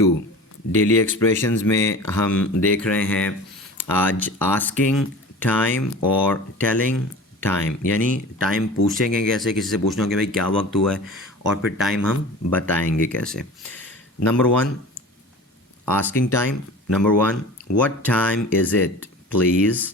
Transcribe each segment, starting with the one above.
Part 2 daily expressions में हम देख रहे हैं आज आस्किंग टाइम और टेलिंग टाइम, यानी टाइम पूछेंगे कैसे, किसी से पूछना हो कि भाई क्या वक्त हुआ है, और फिर टाइम हम बताएंगे कैसे। Number 1 asking time. Number 1 what time is it please.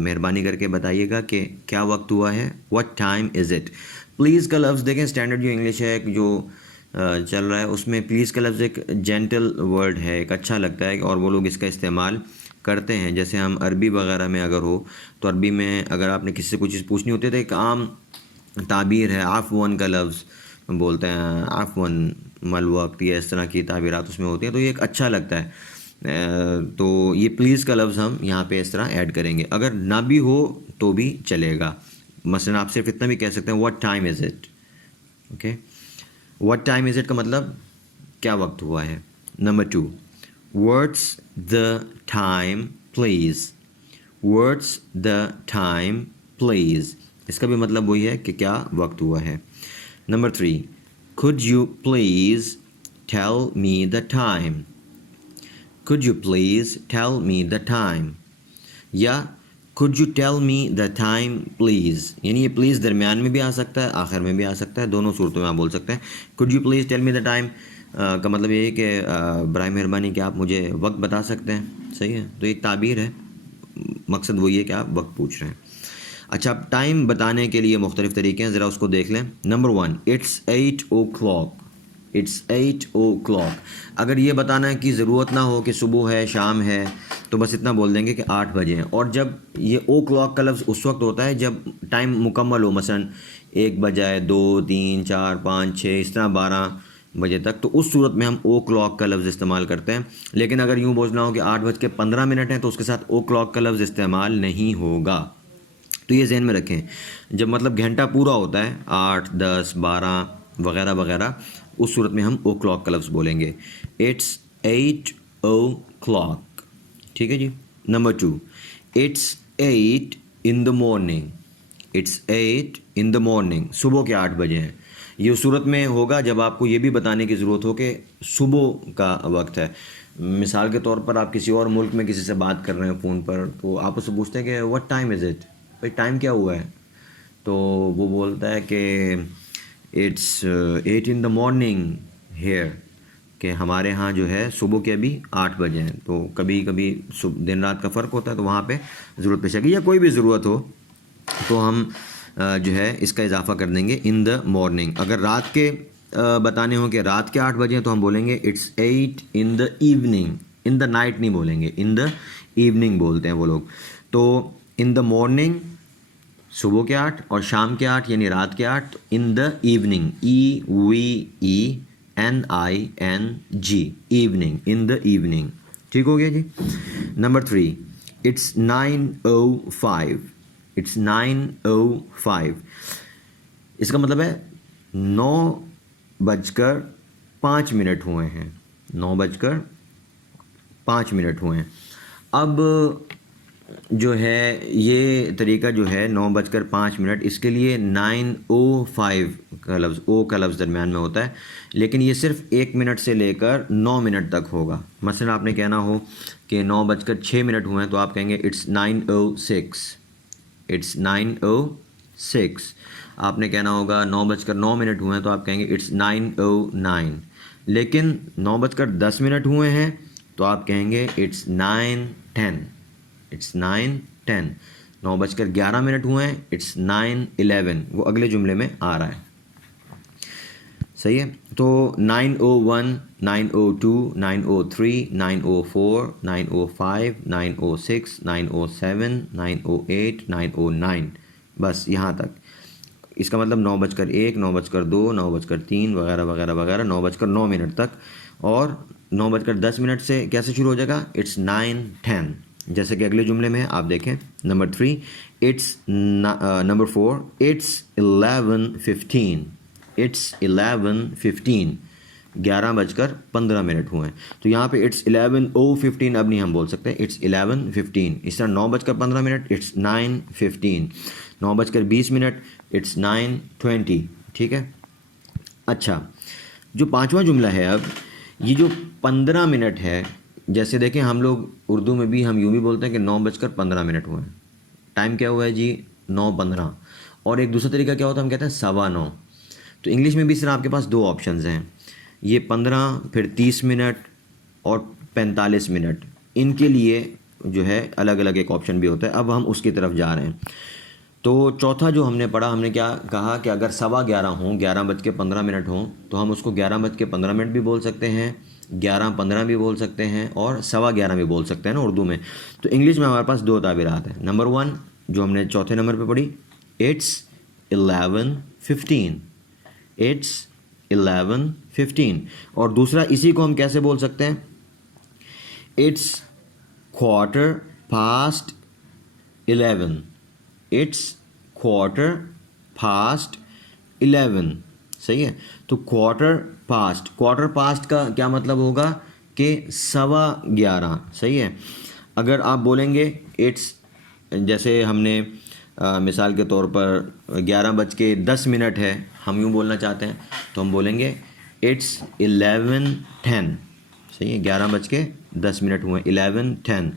मेहरबानी करके बताइएगा कि क्या वक्त हुआ है। What time is it. Please का लफ्ज़ देखें, स्टैंडर्ड जो इंग्लिश है जो चल रहा है उसमें प्लीज़ का लफ्ज़ एक जेंटल वर्ड है, एक अच्छा लगता है और वो लोग इसका इस्तेमाल करते हैं। जैसे हम अरबी वगैरह में अगर हो तो अरबी में अगर आपने किसी से कुछ चीज़ पूछनी होती है तो एक आम ताबीर है, आफ़वन का लफ्ज़ बोलते हैं, आफ़वन मल वक्त, या इस तरह की ताबीरात उसमें होती हैं, तो ये एक अच्छा लगता है। तो ये प्लीज़ का लफ्ज़ हम यहाँ पे इस तरह ऐड करेंगे। अगर ना भी हो तो भी चलेगा। मसलन आप सिर्फ इतना भी कह सकते हैं what time is it. Okay, what time is it का मतलब क्या वक्त हुआ है। Number 2 what's the time please. What's the time please, इसका भी मतलब वही है कि क्या वक्त हुआ है। Number 3 could you please tell me the time। could you please tell me the time, या could you tell me the time please, यानी ये प्लीज़ दरमियान में भी आ सकता है, आखिर में भी आ सकता है, दोनों सूरतों में आप बोल सकते हैं। could you please tell me the time का मतलब ये है कि बराए मेहरबानी कि आप मुझे वक्त बता सकते हैं। सही है, तो एक ताबीर है, मकसद वही है कि आप वक्त पूछ रहे हैं। अच्छा, अब टाइम बताने के लिए मुख्तलिफ़ तरीके हैं, ज़रा उसको देख लें। Number 1 it's 8 o'clock। It's 8 o'clock। अगर ये बताना की ज़रूरत ना हो कि सुबह है शाम है तो बस इतना बोल देंगे कि 8 बजे हैं। और जब ये ओ क्लॉक का लफ्ज़ उस वक्त होता है जब टाइम मुकम्मल हो, मसलन 1 बजाए 2 3 4 5 6 इस तरह 12 बजे तक, तो उस सूरत में हम ओ क्लॉक का लफ्ज़ इस्तेमाल करते हैं। लेकिन अगर यूँ बोलना हो कि 8:15 हैं तो उसके साथ ओ क्लॉक का लफ्ज़ इस्तेमाल नहीं होगा। तो ये जहन में रखें, जब मतलब घंटा पूरा होता है 8 10 12 वगैरह वगैरह, उस सूरत में हम ओ क्लॉक का लफ्ज़ बोलेंगे। It's 8 o'clock। ठीक है जी। Number 2 it's 8 in the morning। It's 8 in the morning, सुबह के 8 बजे हैं। ये उस सूरत में होगा जब आपको ये भी बताने की ज़रूरत हो कि सुबह का वक्त है। मिसाल के तौर पर आप किसी और मुल्क में किसी से बात कर रहे हैं फ़ोन पर, तो आप उससे पूछते हैं कि व्हाट टाइम इज़ इट, भाई टाइम क्या हुआ है, तो वो बोलता है कि it's 8 in the morning here, कि हमारे यहाँ जो है सुबह के अभी 8 बजे हैं। तो कभी कभी दिन रात का फ़र्क होता है, तो वहाँ पे ज़रूरत पेश आएगी, या कोई भी ज़रूरत हो तो हम जो है इसका इजाफा कर देंगे इन द मॉर्निंग। अगर रात के बताने हो कि रात के 8 बजे हैं तो हम बोलेंगे it's 8 in the evening। In the night नहीं बोलेंगे, इन द इवनिंग बोलते हैं वो लोग। तो इन द मॉर्निंग सुबह के 8 और शाम के 8 यानी रात के 8, in the evening EVENING evening, in the evening. ठीक हो गया जी। Number 3 it's 9:05। इट्स 9:05, इसका मतलब है 9:05 हुए हैं। 9:05 हुए हैं। अब जो है ये तरीका जो है 9:05, इसके लिए 9:05 का लफ्ज़, ओ का लफ्ज़ दरमियान में होता है, लेकिन ये सिर्फ 1 मिनट से लेकर 9 मिनट तक होगा। मसलन आपने कहना हो कि 9:06 हुए हैं तो आप कहेंगे इट्स 9:06। इट्स 9:06। आपने कहना होगा 9:09 हुए हैं तो आप कहेंगे इट्स 9:09। लेकिन 9:10 हुए हैं तो आप कहेंगे इट्स 9:10। इट्स 9:10। 9:11 हुए हैं, इट्स 9:11। वो अगले जुमले में आ रहा है। सही है। तो 9:01 9:02 9:03 9:04 9:05 9:06 9:07 9:08 9:09, बस यहाँ तक। इसका मतलब 9:01 9:02 9:03 वगैरह वगैरह वगैरह 9:09 तक। और 9:10 से कैसे शुरू हो जाएगा, इट्स 9:10, जैसे कि अगले जुमले में है, आप देखें। Number 3 it's number 4 it's 11:15। It's 11:15, 11:15 हुए हैं। तो यहाँ पे इट्स 11:15 अब नहीं हम बोल सकते, इट्स 11:15। इस तरह 9:15 इट्स 9:15। 9:20 इट्स 9:20। ठीक है। अच्छा, जो पांचवा जुमला है, अब ये जो 15 मिनट है, जैसे देखें हम लोग उर्दू में भी हम यूँ भी बोलते हैं कि 9:15 हुए हैं। टाइम क्या हुआ है जी? 9:15। और एक दूसरा तरीका क्या होता है, हम कहते हैं 9:15। तो इंग्लिश में भी सिर्फ आपके पास दो ऑप्शंस हैं, ये 15, फिर 30 मिनट और 45 मिनट। इनके लिए जो है अलग अलग एक ऑप्शन भी होता है। अब हम उसकी तरफ जा रहे हैं। तो चौथा जो हमने पढ़ा, हमने क्या कहा कि अगर 11:15 हों, 11:15 हों, तो हम उसको 11:15 भी बोल सकते हैं, 11:15 भी बोल सकते हैं और 11:15 भी बोल सकते हैं ना उर्दू में। तो इंग्लिश में हमारे पास दो ताबीरात हैं। नंबर 1 जो हमने चौथे नंबर पे पढ़ी, इट्स 11:15, इट्स 11:15। और दूसरा इसी को हम कैसे बोल सकते हैं, इट्स 11:15, इट्स 11:15। सही है। तो क्वार्टर पास्ट का क्या मतलब होगा कि 11:15। सही है। अगर आप बोलेंगे इट्स, जैसे हमने मिसाल के तौर पर 11:10 है, हम यूँ बोलना चाहते हैं, तो हम बोलेंगे इट्स 11:10। सही है, 11:10 हुए, 11:10।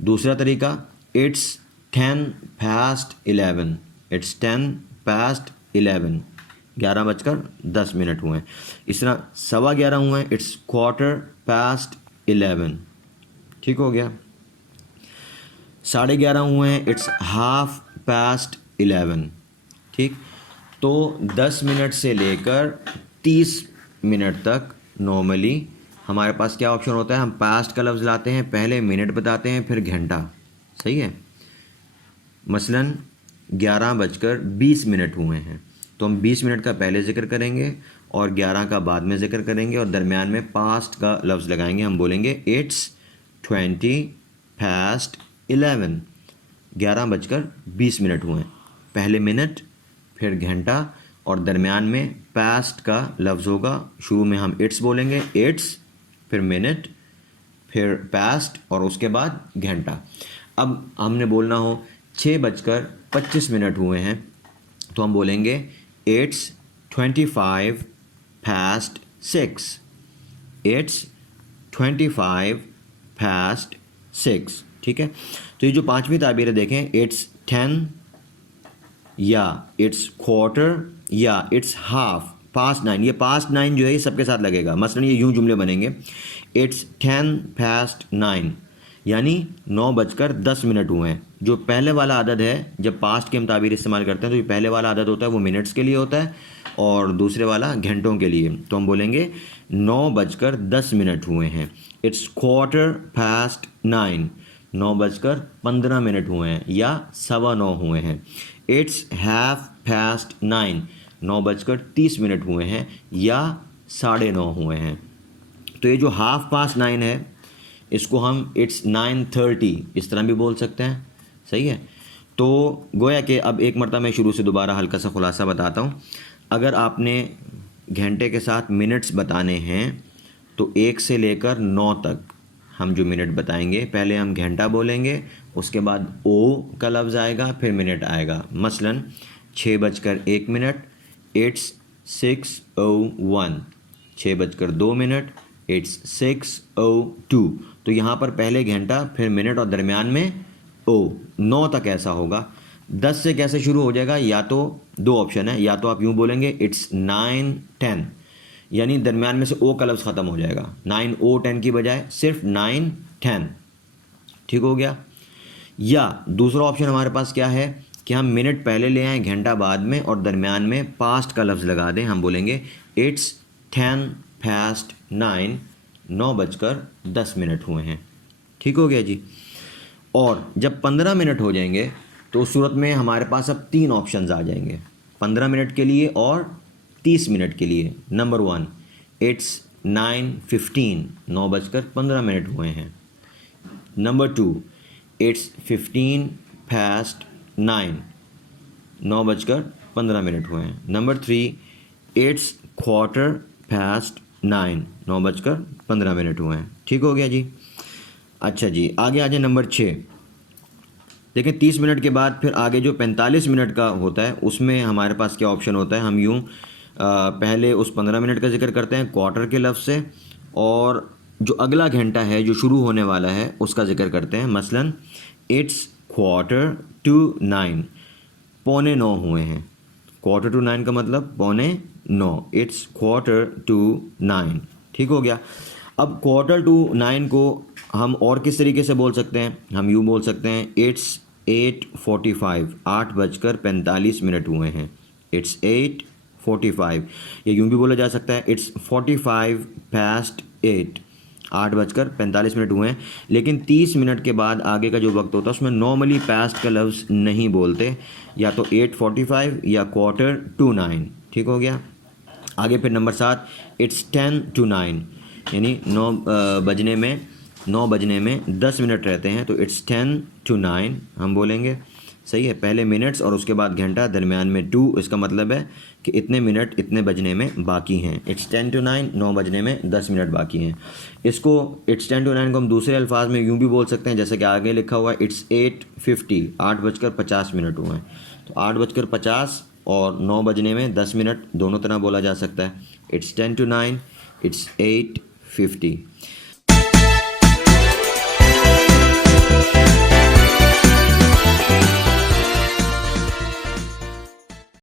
दूसरा तरीका, इट्स 10:11, इट्स 10:11, 11:10 हुए। इस तरह 11:15 हुए, इट्स 11:15। ठीक हो गया। 11:30 हुए हैं, इट्स 11:30। ठीक। तो 10 मिनट से लेकर 30 मिनट तक नॉर्मली हमारे पास क्या ऑप्शन होता है, हम पास्ट का लफ्ज़ लाते हैं, पहले मिनट बताते हैं, फिर घंटा। सही है। मसलन 11:20 हुए हैं, तो हम 20 मिनट का पहले ज़िक्र करेंगे और 11 का बाद में ज़िक्र करेंगे और दरमियान में पास्ट का लफ्ज़ लगाएंगे। हम बोलेंगे इट्स 20:11, 11:20 हुए हैं, पहले मिनट फिर घंटा और दरमियान में पास्ट का लफ्ज़ होगा। शुरू में हम इट्स बोलेंगे, इट्स, फिर मिनट, फिर पास्ट और उसके बाद घंटा। अब हमने बोलना हो 6:25 हुए हैं, तो हम बोलेंगे इट्स 25:06, इट्स 25:06। ठीक है। तो ये जो पांचवी ताबीर है देखें, इट्स 10 या इट्स क्वार्टर या इट्स हाफ पास्ट 9। ये पास्ट 9 जो है ये सबके साथ लगेगा। मसलन ये यूं जुमले बनेंगे, इट्स 10:09, यानी 9:10 हुए हैं। जो पहले वाला अदद है, जब पास्ट के हम ताबीर इस्तेमाल करते हैं तो ये पहले वाला अदद होता है वो मिनट्स के लिए होता है और दूसरे वाला घंटों के लिए। तो हम बोलेंगे 9:10 हुए हैं, इट्स 9:15, 9:15 हुए हैं या 9:15 हुए हैं। इट्स 9:30, 9:30 हुए हैं या 9:30 हुए हैं। तो ये जो 9:30 है इसको हम इट्स 9:30 इस तरह भी बोल सकते हैं। सही है। तो गोया कि अब एक मरतबा मैं शुरू से दोबारा हल्का सा खुलासा बताता हूँ। अगर आपने घंटे के साथ मिनट्स बताने हैं तो 1 से लेकर 9 तक हम जो मिनट बताएंगे, पहले हम घंटा बोलेंगे, उसके बाद ओ का लफ्ज़ आएगा, फिर मिनट आएगा। मसलन 6:01, इट्स 6:01, 6:02, इट्स 6:02। तो यहाँ पर पहले घंटा, फिर मिनट और दरमियान में ओ। 9 तक ऐसा होगा। 10 से कैसे शुरू हो जाएगा, या तो दो ऑप्शन है, या तो आप यूँ बोलेंगे इट्स 9:10, यानी दरमियान में से ओ का लफ्ज़ ख़त्म हो जाएगा, 9:10 की बजाय सिर्फ 9:10। ठीक हो गया। या दूसरा ऑप्शन हमारे पास क्या है कि हम मिनट पहले ले आएँ, घंटा बाद में और दरमियान में पास्ट का लफ्ज़ लगा दें। हम बोलेंगे इट्स 10:09, 9:10 हुए हैं। ठीक हो गया जी। और जब 15 मिनट हो जाएंगे तो उस सूरत में हमारे पास अब 3 ऑप्शंस आ जाएंगे, 15 मिनट के लिए और 30 मिनट के लिए। नंबर 1, इट्स 9:15, 9:15 हुए हैं। नंबर 2, इट्स 15:09, 9:15 हुए हैं। नंबर 3, इट्स 9:15, 9:15 हुए हैं। ठीक हो गया जी। अच्छा जी, आगे आ जाए नंबर 6। देखें 30 मिनट के बाद फिर आगे जो 45 मिनट का होता है उसमें हमारे पास क्या ऑप्शन होता है, हम यूँ पहले उस 15 मिनट का जिक्र करते हैं क्वार्टर के लफ्ज़ से, और जो अगला घंटा है जो शुरू होने वाला है उसका जिक्र करते हैं। मसलन इट्स 8:45, 8:45 हुए हैं। 8:45 का मतलब 8:45, इट्स 8:45, ठीक हो गया। अब 8:45 को हम और किस तरीके से बोल सकते हैं? हम यूँ बोल सकते हैं इट्स 8:45, 8:45 हुए हैं। इट्स 8:45। ये यूँ भी बोला जा सकता है इट्स 8:45, 8:45 हुए हैं। लेकिन 30 मिनट के बाद आगे का जो वक्त होता है उसमें नॉर्मली पास्ट का लफ्ज़ नहीं बोलते, या तो 8:45 या 8:45, ठीक हो गया। आगे फिर नंबर 7, इट्स 10:09, यानी 9 बजने में 10 मिनट रहते हैं, तो इट्स 10:09 हम बोलेंगे। सही है, पहले मिनट्स और उसके बाद घंटा, दरमियान में 2, इसका मतलब है कि इतने मिनट इतने बजने में बाकी हैं। इट्स 10:09, 9 बजने में 10 मिनट बाकी हैं। इसको इट्स 10:09 को हम दूसरे अल्फाज में यूँ भी बोल सकते हैं, जैसे कि आगे लिखा हुआ है इट्स 8:50, 8:50 हुए हैं। तो 8:50 और 9 बजने में 10 मिनट दोनों तरह बोला जा सकता है। It's 10:09, it's 8:50।